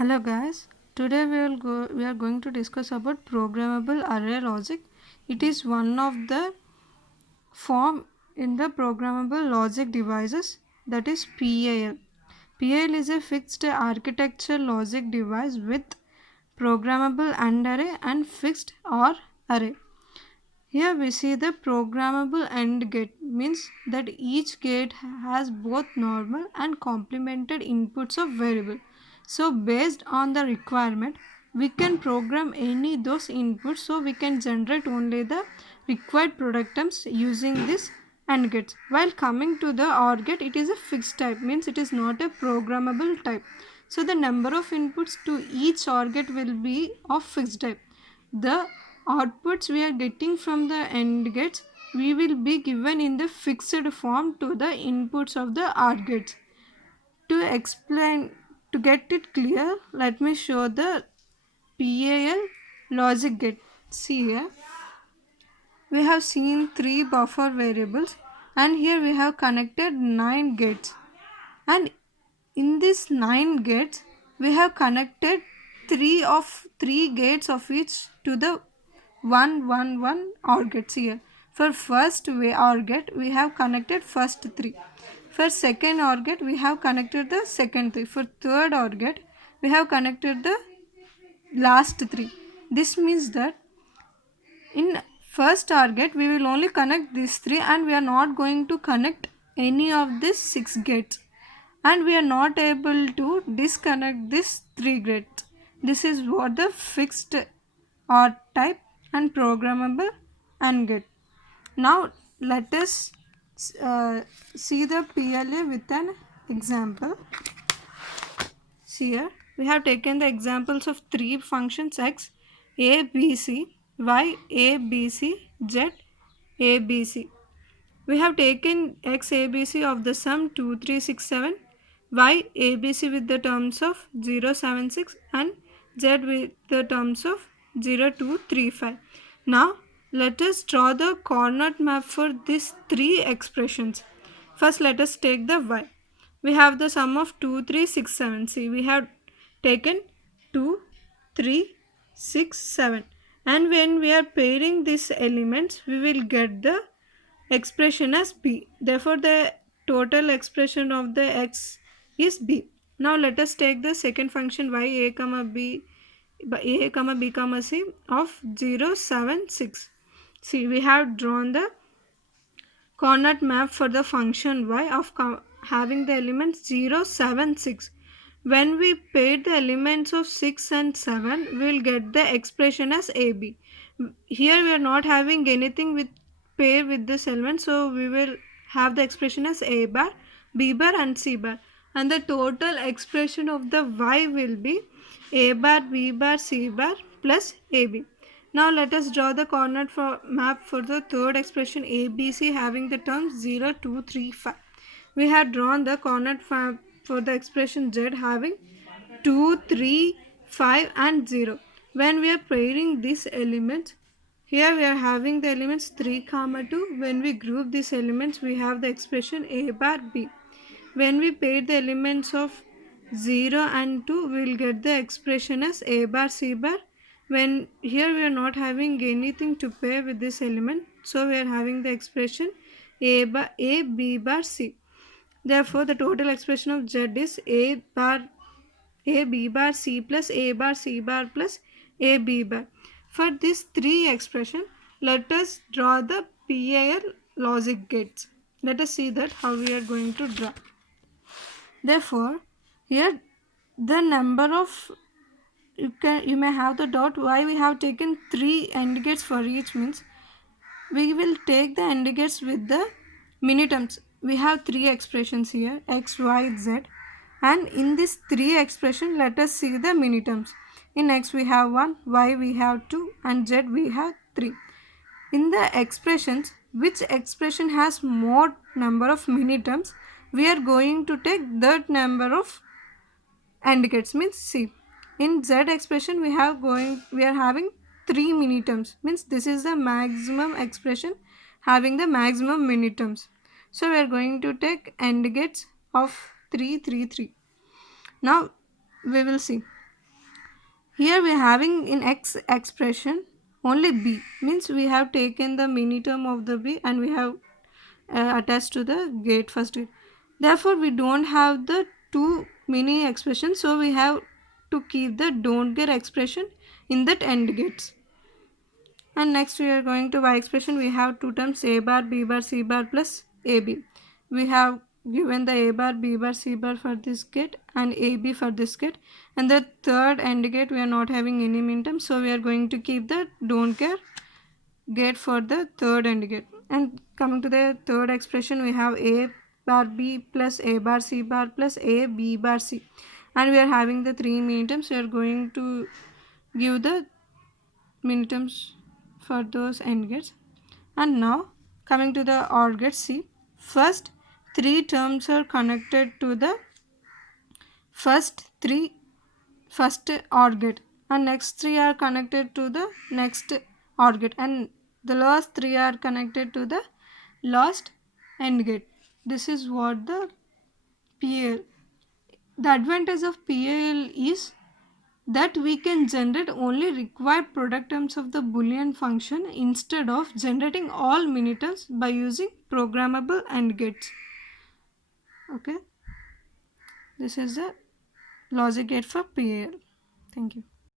Hello guys, today we are going to discuss about programmable array logic. It is one of the form in the programmable logic devices, that is PAL. PAL is a fixed architecture logic device with programmable AND array and fixed OR array. Here we see the programmable AND gate, means that each gate has both normal and complemented inputs of variable. So based on the requirement, we can program any those inputs, so we can generate only the required product terms using this AND gates. While coming to the OR gate, it is a fixed type, means it is not a programmable type. So the number of inputs to each OR gate will be of fixed type. The outputs we are getting from the AND gates we will be given in the fixed form to the inputs of the OR gates. To explain, to get it clear, let me show the PAL logic gate. See here, we have seen 3 buffer variables and here we have connected 9 gates, and in these 9 gates we have connected 3 gates of each to the 1 OR gates. Here for first way OR gate we have connected first 3, for second OR gate we have connected the second 3, for third OR gate we have connected the last 3. This means that in first target we will only connect these 3 and we are not going to connect any of these 6 gates, and we are not able to disconnect this 3 gates. This is what the fixed OR type and programmable AND gate. Now let us see the PLA with an example. Here we have taken the examples of 3 functions x, a, b, c, y, a, b, c, z, a, b, c. We have taken x, a, b, c of the sum 2, 3, 6, 7, y, a, b, c with the terms of 0, 7, 6 and z with the terms of 0, 2, 3, 5. Now let us draw the coordinate map for these 3 expressions. First let us take the y. We have the sum of 2, 3, 6, 7. See, we have taken 2, 3, 6, 7. And when we are pairing these elements, we will get the expression as b. Therefore, the total expression of the x is b. Now, let us take the second function y a comma b comma c of 0, 7, 6. See, we have drawn the coordinate map for the function y of having the elements 0, 7, 6. When we pair the elements of 6 and 7, we will get the expression as AB. Here we are not having anything with pair with this element, so we will have the expression as A bar, B bar and C bar. And the total expression of the y will be A bar, B bar, C bar plus AB. Now let us draw the coordinate map for the third expression ABC having the terms 0, 2, 3, 5. We have drawn the coordinate map for the expression Z having 2, 3, 5 and 0. When we are pairing these elements, here we are having the elements 3, 2. When we group these elements, we have the expression A bar B. When we pair the elements of 0 and 2, we will get the expression as A bar C bar. When here we are not having anything to pair with this element, so we are having the expression A B bar C. Therefore, the total expression of Z is A B bar C plus A bar C bar plus A B bar. For these 3 expressions, let us draw the PAL logic gates. Let us see that how we are going to draw. Therefore, here the number of you may have the doubt why we have taken 3 AND gates for each, means we will take the AND gates with the miniterms. We have 3 expressions here x, y, z, and in this 3 expression let us see the miniterms. In x we have 1, y we have 2 and z we have 3. In the expressions, which expression has more number of miniterms, we are going to take that number of AND gates, means C. In Z expression we are having 3 miniterms, means this is the maximum expression having the maximum miniterms. So we are going to take AND gates of 3, 3, 3. Now we will see. Here we are having in x expression only b, means we have taken the mini term of the b and we have attached to the gate, first gate. Therefore we don't have the two mini expressions, so we have to keep the don't care expression in that end gates. And next we are going to y expression. We have two terms a bar, b bar, c bar plus ab. We have given the a bar, b bar, c bar for this gate and ab for this gate, and the third AND gate we are not having any minterm, so we are going to keep the don't care gate for the third AND gate. And coming to the third expression, we have a bar b plus a bar c bar plus a b bar c, and we are having the three minterms. We are going to give the minterms for those AND gates. And now coming to the OR gate, see, first three terms are connected to the first OR gate, and next three are connected to the next OR gate, and the last three are connected to the last AND gate. This is what the PAL. The advantage of PAL is that we can generate only required product terms of the Boolean function instead of generating all miniterms by using programmable AND gates. Okay, this is the logic gate for PAL. Thank you.